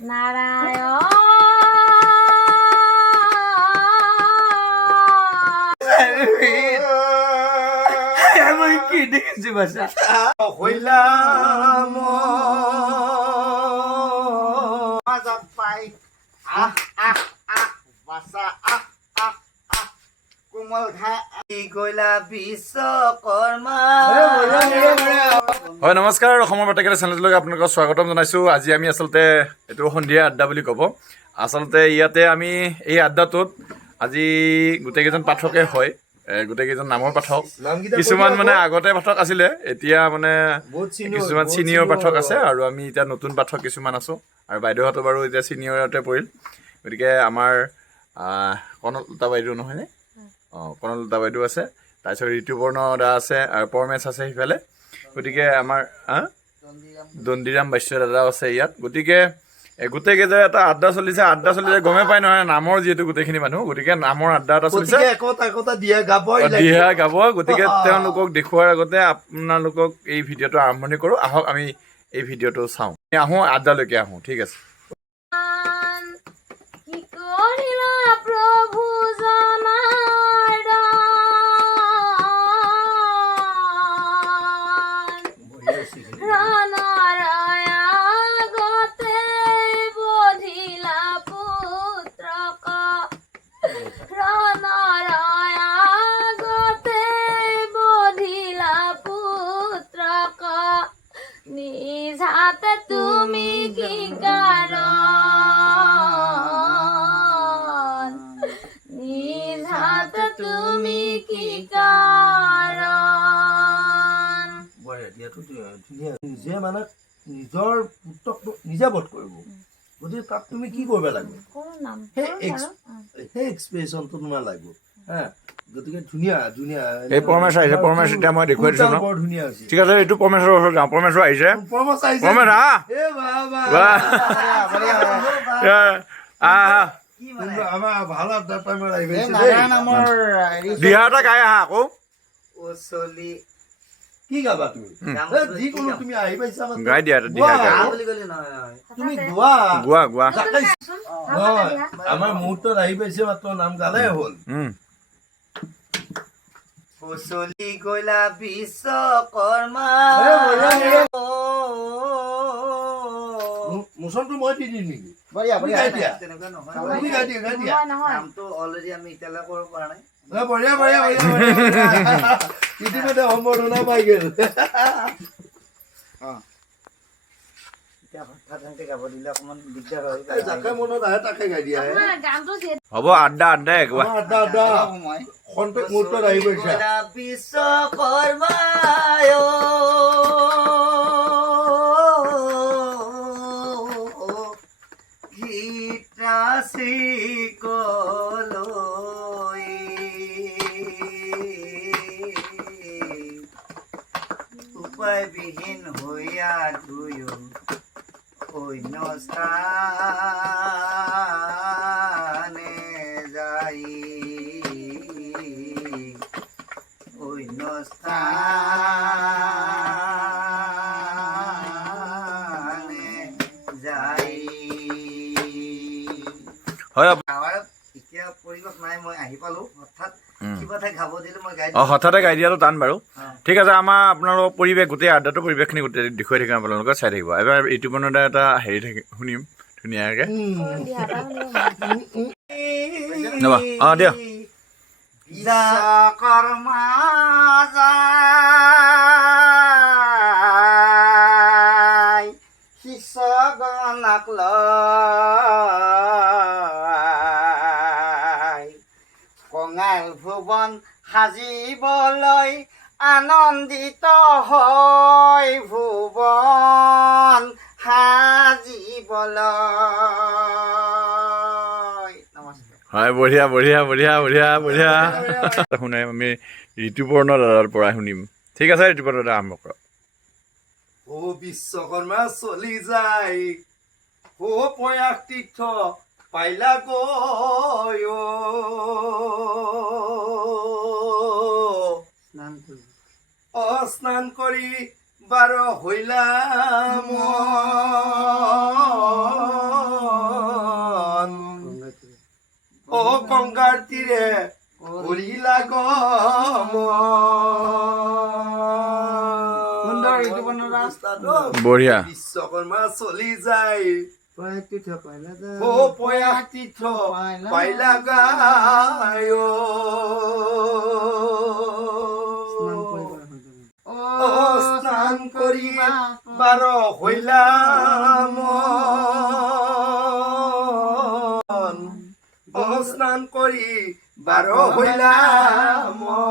নারায়ণ আমি কি দেখেছি বাসা হইলাম পাই বাসা কোমল ঘা গলা বিশ্বকৰ্মা। হয় নমস্কাৰ, অসমৰ বাৰ্তাকেইটা চেনেলটোলৈ আপোনালোকক স্বাগতম জনাইছোঁ। আজি আমি আচলতে এইটো সন্ধিয়া আড্ডা বুলি ক'ব। আচলতে ইয়াতে আমি এই আড্ডাটোত আজি গোটেইকেইজন পাঠকে হয়, গোটেইকেইজন নামৰ পাঠক। কিছুমান মানে আগতে পাঠক আছিলে, এতিয়া মানে কিছুমান ছিনিয়ৰ পাঠক আছে আৰু আমি এতিয়া নতুন পাঠক কিছুমান আছোঁ। আৰু বাইদেউহঁতো বাৰু এতিয়া ছিনিয়ৰতে পৰিল। গতিকে আমাৰ কনকলতা বাইদেউ নহয়নে? অঁ, কনকলতা বাইদেউ আছে, তাৰপিছত ঋতুপৰ্ণ দা আছে আৰু পৰমেশ আছে সিফালে। গতিকে আমাৰ দণ্ডিৰাম বাস্য দাদাও আছে ইয়াত। গতিকে গোটেইকেইজনে এটা আড্ডা চলিছে গমেই পাই নহয়, নামৰ যিহেতু গোটেইখিনি মানুহ, গতিকে নামৰ আড্ডা এটা চলিছে, দিহা গাব। গতিকে তেওঁলোকক দেখুওৱাৰ আগতে আপোনালোকক এই ভিডিঅ'টো আৰম্ভণি কৰোঁ। আহক আমি এই ভিডিঅ'টো চাওঁ, আহোঁ আড্ডালৈকে আহোঁ। ঠিক আছে। কি কৰিলা প্ৰভু তুমি কি কাৰণ, নিজ হাতে তুমি কি কাৰণ। নিজে মানে নিজৰ পুত্ৰক নিজে বধ কৰিব, গতিকে তাত তুমি কি কৰিব লাগিব, সেই এক্সপ্ৰেশ্যনটো তোমাৰ লাগিব। হা, গতিকে ধুনীয়া ধুনীয়া। এই পৰমেশ্বৰ আহিছে, পৰমেশ্বৰ এতিয়া মই দেখুৱাই দিছোঁ ন। বৰ ধুনীয়া হৈছে। ঠিক আছে, এইটো পৰমেশ্বৰৰ ওচৰত যাওঁ। পৰমেশ্বৰ আহিছে, পৰমেশ আহিছে। পৰমেশ আহ আমাৰ ভাল আড্ডা টাইমত আহিব দিহা এটা গাই আহা আকৌ। কি গাবা তুমি? যিকোনো তুমি আহি পাইছা গাই দিয়া এটা দিহা গাই। তুমি গোৱা গোৱা গোৱা। আমাৰ মুহূৰ্তত আহি পাইছে, মাত্ৰ নাম গালে হ'ল। চলি গলা বিশ্বকৰ্মা। মোচনটো মই দি দিম নেকি? তেনেকুৱা নহয়, নামটো অলৰেডি আমি এতিয়ালৈ কৰিব পৰা নাই। বঢ়িয়া বঢ়িয়া বঢ়িয়া ইতিমধ্যে সম্বৰ্ধনা পাই গ'ল। গাব দিলে অকমান দিগদাৰ হয়। যাকে মনত আহে তাকে গাই দিয়া। হ'ব, আড্ডা আড্ডা একবাৰ আড্ডা আড্ডা খন্তেক মুহূৰ্তত আহি পাইছা। বিশ্বকৰ্মা গীতাশ্ৰী কলৈ উপায়বিহীন হৈয়া দুয়ো অন্য স্থানে যাই, অন্য স্থানে যাই। হয়। এতিয়া পৰিৱেশ নাই, মই আহি পালো, হঠাৎ কিবা এটা গাব দিলে মই গাই অঁ, হঠাতে গাই দিয়াটো টান বাৰু। ঠিক আছে, আমাৰ আপোনালোকৰ পৰিৱেশ, গোটেই আড্ডাটো পৰিৱেশখিনি গোটেই দেখুৱাই থাকিম, আপোনালোকে চাই থাকিব। এবাৰ ঋতুপৰ্ণৰ এটা হেৰি শুনিম ধুনীয়াকৈ। নবা অঁ দিয়া। বিশ্বকৰ্মা যায় শিষ্যগণক লৈ, কঙাল ভুৱন সাজিবলৈ আনন্দিত হয়, ভুৱন সাজিবলৈ। হয়, বঢ়িয়া বঢ়িয়া বঢ়িয়া বঢ়িয়া বঢ়িয়া। শুনাই আমি ঋতুপৰ্ণ দাদাৰ পৰা শুনিম। ঠিক আছে, ঋতুপৰ্ণ দাদা আৰম্ভ কৰক। ও বিশ্বকৰ্মা চলি যায়, ও প্ৰয়াস তীৰ্থ পাইলা গৈ, স্নান কৰি বাৰ হইলা তীৰে কৰিলা সুন্দৰ ঋতুপৰ্ণ দাস। বঢ়িয়া বিশ্বকৰ্মা চলি যায় প্ৰয়াস তীৰ্থ পাইলা গা। অ প্ৰয়াস তীৰ্থ পাইলা গায় অ স্নান কৰিবা বাৰ হৈলা মন অ স্নান কৰি বাৰ হৈলা মন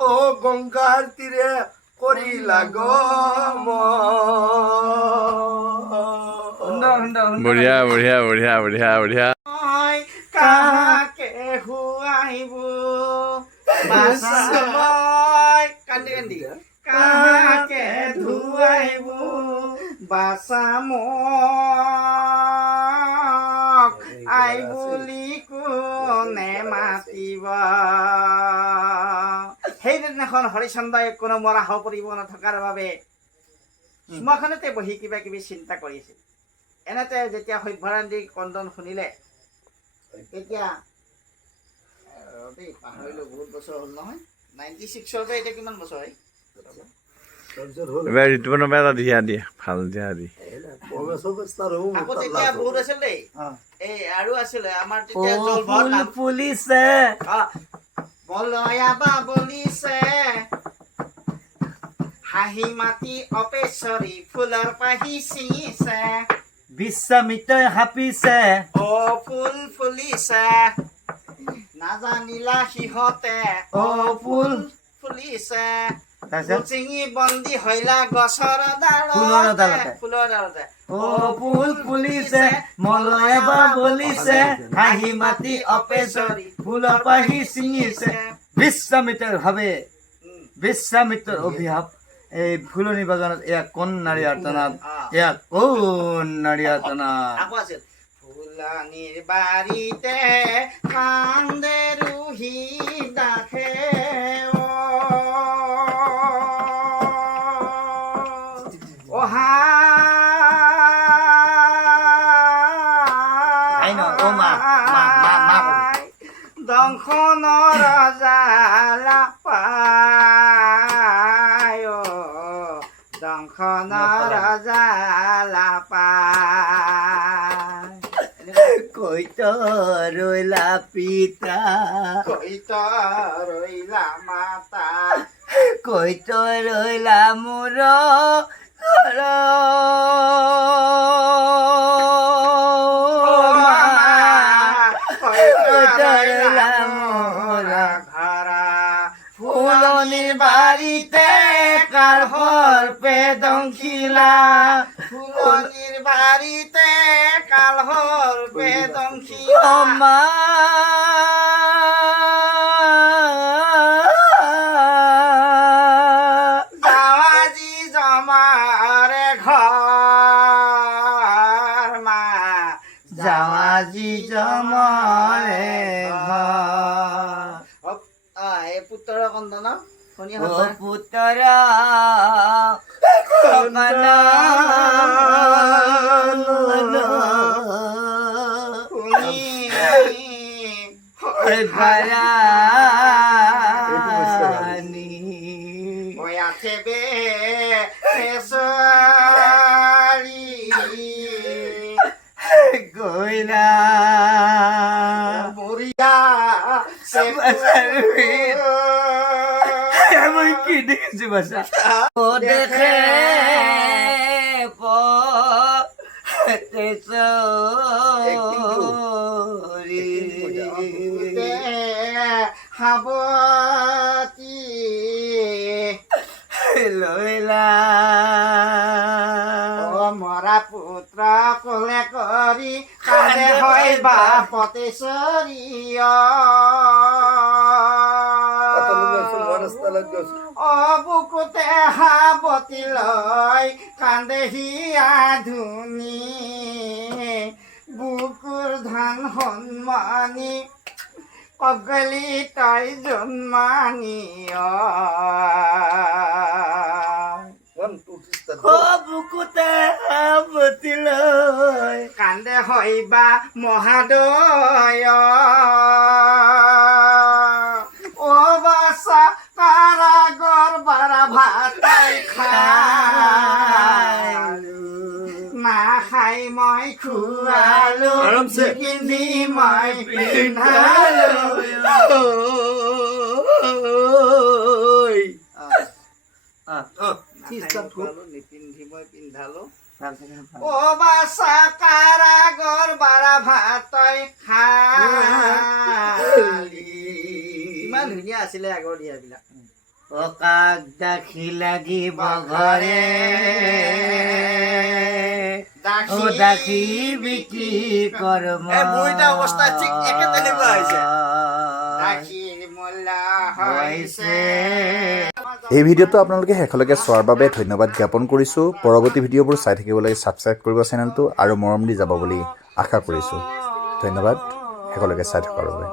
অ গংগাৰ তীৰে কৰিলা সুন্দৰ সুন্দৰ বঢ়িয়া বঢ়িয়া বঢ়িয়া বঢ়িয়া বঢ়িয়া কাহাকে হুৱাইব বাছাময় কান্দি কান্দি কাহাকে ধুৱাইব বাছামক আই বুলি কোনে মাতিব। সেইদিনাখন হৰিচন্দ্ৰই কোনো মৰা পৰিব নথকাৰ বাবে শ্মশানতে বহি কিবা কিবি চিন্তা কৰিছিল। এনেতে যেতিয়া সভ্যৰান্ধি কন্দন শুনিলে তেতিয়া পাহৰিলো বহুত বছৰ হ'ল নহয় 96 পৰা এতিয়া কিমান বছৰ হয় এবাৰ ঋতুপৰ্ণ বা এটা দিয়া দিয়া ভাল দিয়া দি আকৌ তেতিয়া বহুত আছিল দেই এই আৰু আছিলে আমাৰ তেতিয়া ফুল ফুলিছে বলয়া বা বলিছে হাঁহি মাতি অপেশ্বৰী ফুলৰ পাহি ছিঙিছে বিশ্বামিত্ৰই হাপিছে অ ফুল ফুলিছে নাজানিলা সিহঁতে অ ফুল ফুলিছে তাৰপিছত চিঙি বন্দী হৈলা গছৰ ফুলৰ ডালতে। ফুলৰ ডালতে অ ফুল ফুলিছে মলয় বা বলিছে হাঁহি মাতি অপেশ্বৰী ফুলৰ পাহি ছিঙিছে বিশ্বামিত্ৰৰ ভাবে বিশ্বামিত্ৰৰ অভিশাপ এই ফুলনি বাগানত এয়া কোন নাৰী আৰ্তনাদ এয়া কোন নাৰী আৰ্তনাদ আকৌ আছিল ফুলনিৰ বাৰীতে কান্দে ৰুহি দাখে অহা দংশনৰ জালা পায় দংশনৰ জালা পায় কৈত ৰৈলা পিতা কৈত ৰৈলা মাতা কৈত ৰৈলা মোৰ ঘৰ ফুলনিৰ বাৰীতে কালহৰ পেদংখিলা ফুলনিৰ বাৰীতে কালহৰ পেদংখিলা যাৱাজি জমাৰে ঘৰ মা যাৱাজি জমৰে এই পুত্ৰৰ কন্দন শুনি অ হল পুত্ৰ থেবে গৈলা বৰিয়া মই কি দেখিছো বাছা ও দেখে হাবতি লৈলা মৰা পুত্ৰ কোলে কৰি কান্দে হয় বাপতে অ বুকুতে হাবতি লৈ কান্দে হিয়া ধুনি বুকুৰ ধান সন্মানী পগলি তাই জন্মানী বুকুতে হাবতি লৈ কান্দে হইবা মহাদয় ও বাসা কারাগর বারা ভাতাই খালো না খাই মই খুৱালো আৰামছে। পিন্ধি মই পিন্ধালো নিপিন্ধি মই পিন্ধালো ও বাসা কাৰাগৰ বাৰা ভাতই খালি ইমান ধুনীয়া আছিলে আগৰ দিয়াবিলাক ও কাক দাখি লাগিব ঘৰে ও দাখি বিক্ৰী কৰ্ম এই বুঢ়ীটা অৱস্থা ঠিক একে তেনেকুৱা হৈছে। দাখিৰ মোল্লা হৈছে এই ভিডিঅ'টো আপোনালোকে শেষলৈকে চোৱাৰ বাবে ধন্যবাদ জ্ঞাপন কৰিছোঁ। পৰৱৰ্তী ভিডিঅ'বোৰ চাই থাকিবলৈ ছাবস্ক্ৰাইব কৰিব চেনেলটো আৰু মৰম দি যাব বুলি আশা কৰিছোঁ। ধন্যবাদ শেষলৈকে চাই থকাৰ বাবে।